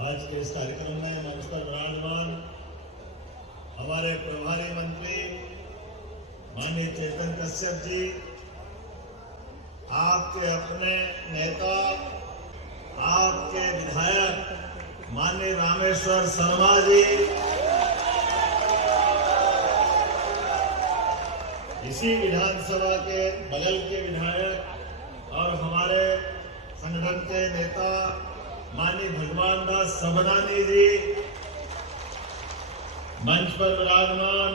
आज के इस कार्यक्रम में मंच पर विराजमान हमारे प्रभारी मंत्री माननीय चेतन कश्यप जी, आपके अपने नेता, आपके विधायक माननीय रामेश्वर शर्मा जी, इसी विधानसभा के बगल के विधायक और हमारे संगठन के नेता माननीय भगवान दास सबनानी जी, मंच पर विराजमान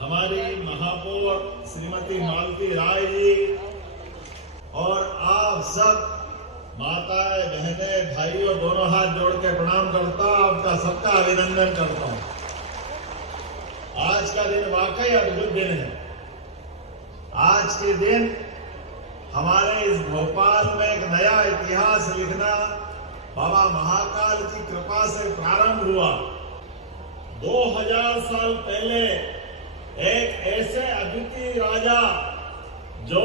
हमारी महापौर श्रीमती मालती राय जी और आप सब माताएं, बहनें, भाइयों, दोनों हाथ जोड़ के प्रणाम करता हूं, आपका सबका अभिनंदन करता हूं। आज का दिन वाकई अद्भुत दिन है। आज के दिन हमारे इस भोपाल में एक नया इतिहास लिखना बाबा महाकाल की कृपा से प्रारंभ हुआ। 2000 साल पहले एक ऐसे अद्वितीय राजा जो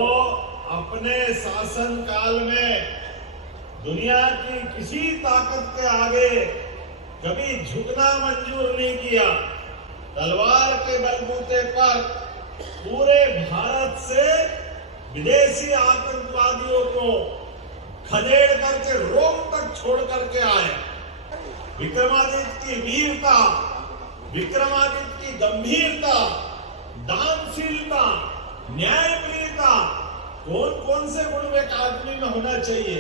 अपने शासन काल में दुनिया की किसी ताकत के आगे कभी झुकना मंजूर नहीं किया, तलवार के बलबूते पर पूरे भारत से विदेशी आतंकवादियों को खदेड़ करके रोम तक छोड़ करके आए। विक्रमादित्य की वीरता, विक्रमादित्य की गंभीरता, दानशीलता, न्यायप्रियता, कौन कौन से गुण एक आदमी में होना चाहिए,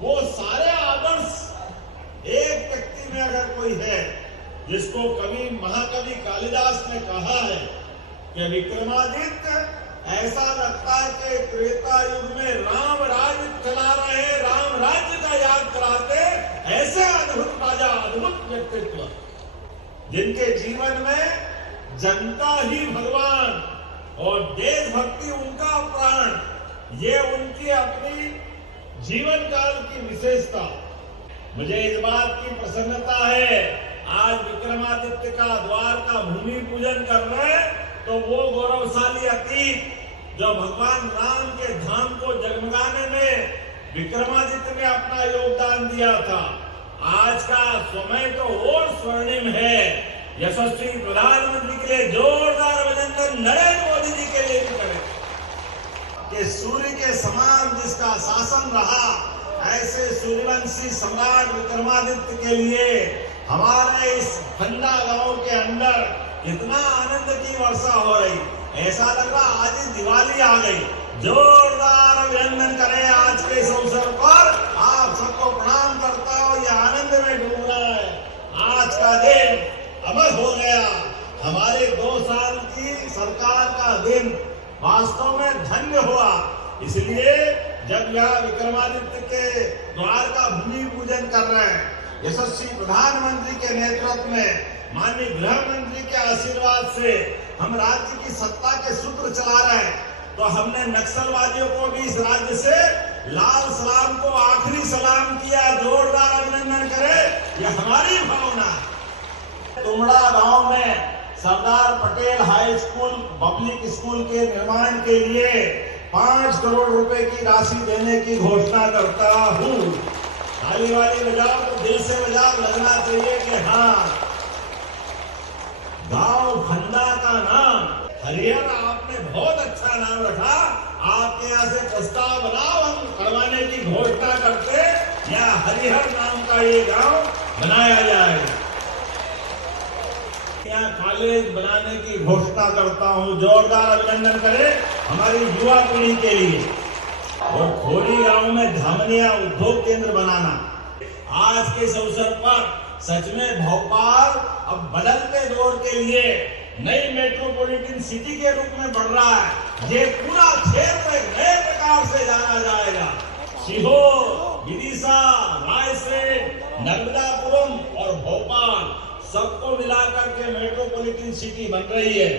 वो सारे आदर्श एक व्यक्ति में अगर कोई है, जिसको कवि महाकवि कालिदास ने कहा है कि विक्रमादित्य ऐसा लगता है कि त्रेता युग में राम राज्य चला रहे, राम राज्य का याद कराते, ऐसे अद्भुत राजा, अद्भुत व्यक्तित्व जिनके जीवन में जनता ही भगवान और देशभक्ति उनका प्राण, ये उनकी अपनी जीवन काल की विशेषता। मुझे इस बात की प्रसन्नता है, आज विक्रमादित्य का द्वार का भूमि पूजन कर रहे हैं, तो वो गौरवशाली अतीत जो भगवान राम के धाम को जगमगाने में विक्रमादित्य ने अपना योगदान दिया था, आज का समय तो और स्वर्णिम है। यशस्वी प्रधानमंत्री के लिए जोरदार अभिनंदन नरेंद्र मोदी जी के लिए भी करें कि सूर्य के समान जिसका शासन रहा, ऐसे सूर्यवंशी सम्राट विक्रमादित्य के लिए हमारे इस फंडा गांव के अंदर इतना आनंद की वर्षा हो रही, ऐसा लग रहा आज ही दिवाली आ गई। जोरदार अभिनंदन करें आज के इस अवसर पर, आप सबको प्रणाम करता हूं। ये आनंद में डूब रहा है। आज का दिन अमर हो गया। हमारे 2 साल की सरकार का दिन वास्तव में धन्य हुआ। इसलिए जब यह विक्रमादित्य के द्वार का भूमि पूजन कर रहे हैं, यशस्वी प्रधानमंत्री के नेतृत्व में, माननीय गृह मंत्री के आशीर्वाद से हम राज्य की सत्ता के सूत्र चला रहे हैं, तो हमने नक्सलवादियों को भी इस राज्य से लाल सलाम को आखिरी सलाम किया। जोरदार अभिनंदन करें, यह हमारी भावना है। तुमड़ा गांव में Sardar Patel high school public school के निर्माण के लिए 5 करोड़ रुपए की राशि देने की घोषणा करता हूँ। ताली वाली बजाओ तो दिल से बजाओ, लगना चाहिए कि हाँ, गांव फंडा का नाम हरिहर आपने बहुत अच्छा नाम रखा। आपके यहाँ से प्रस्ताव बनाओ, हम करवाने की घोषणा करते, या हरिहर नाम का ये गांव बनाया जाए। यहाँ कॉलेज बनाने की घोषणा करता हूँ। जोरदार अभिनंदन करें हमारी युवा पीढ़ी के लिए। और खोरी गांव में धामनिया उद्योग केंद्र बनाना। आज के इस अवसर पर सच में भोपाल अब बदलते दौर के लिए नई मेट्रोपॉलिटन सिटी के रूप में बढ़ रहा है। ये पूरा क्षेत्र नए प्रकार से जाना जाएगा। सीहोर, विदिशा, रायसेन, नर्मदापुरम और भोपाल सबको मिलाकर के मेट्रोपॉलिटन सिटी बन रही है।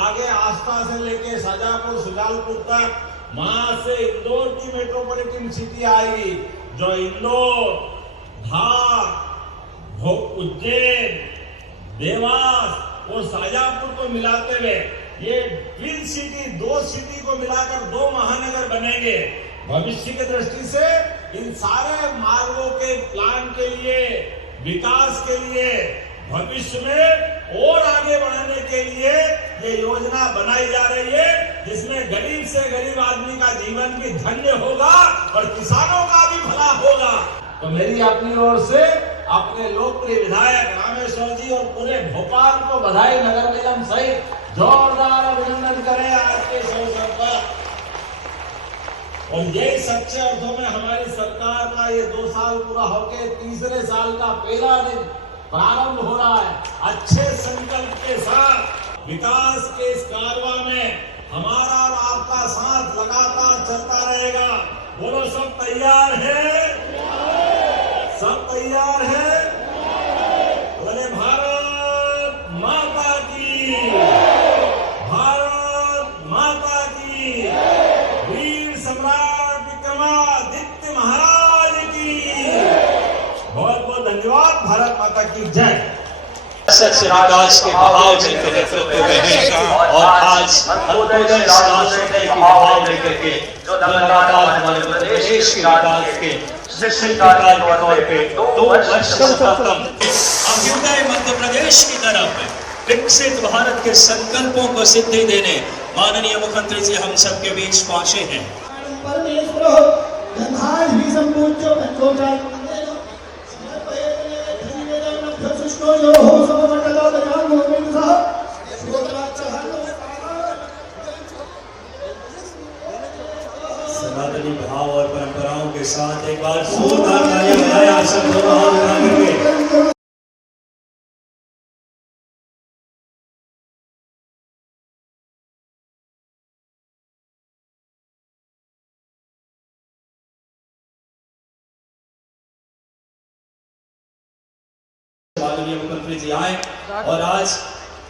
आगे आस्था से लेके शाजापुर, सुजालपुर तक, वहां से इंदौर की मेट्रोपॉलिटन सिटी आएगी, जो इंदौर, धार, उज्जैन, देवास और शाजापुर को मिलाते हुए ये ट्विन सिटी, 2 सिटी को मिलाकर 2 महानगर बनेंगे। भविष्य की दृष्टि से इन सारे मार्गों के प्लान के लिए विकास के लिए, भविष्य में और आगे बढ़ाने के लिए ये योजना बनाई जा रही है, जिसमें गरीब से गरीब आदमी का जीवन भी धन्य होगा और किसानों का भी भला होगा। तो मेरी अपनी ओर से अपने लोकप्रिय विधायक रामेश्वर जी और पूरे भोपाल को बधाई, नगर निगम सहित जोरदार अभिनंदन करें आज के इस अवसर पर। और यही सच्चे अर्थों में हमारी सरकार का ये 2 साल पूरा होके तीसरे साल का पहला दिन प्रारंभ हो रहा है। अच्छे संकल्प के साथ विकास के इस कारवां में हमारा और आपका साथ लगातार चलता रहेगा। बोलो, सब तैयार है? सब तैयार है? बोले भारत माता की, भारत माता की, वीर सम्राट विक्रमादित्य महाराज की बहुत बहुत धन्यवाद। भारत माता की जय। विकास के भाव जिनके नेतृत्व में है और आज अंत्योदय शासन के भाव लेकर के जो लगातार हमारे मध्य प्रदेश के विकास के शिष्टकार के तौर पे 2 वर्षों तक अभ्युदय मध्य प्रदेश की तरफ विकसित भारत के संकल्पों को सिद्धि देने माननीय मुख्यमंत्री जी हम सबके बीच पहुंचे हैं। सनातनी भाव और परंपराओं के साथ एक बार जोरदार तालियां बजाएं सब दोनों हाथ उठा करके। माननीय मुख्यमंत्री जी आए और आज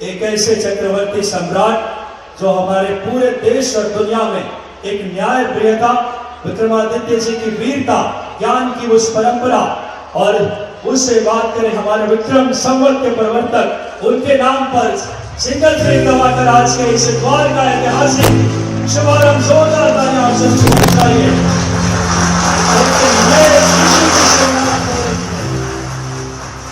एक ऐसे चक्रवर्ती सम्राट जो हमारे पूरे देश और दुनिया में एक न्याय प्रियता, विक्रमादित्य जी की वीरता, ज्ञान की उस परंपरा और उससे बात करें हमारे विक्रम संवत के प्रवर्तक, उनके नाम पर सिंगल ट्रेन दबाकर आज के इस द्वार का ऐतिहासिक शुभारंभ जोरदार तालियां आप सबको बधाई।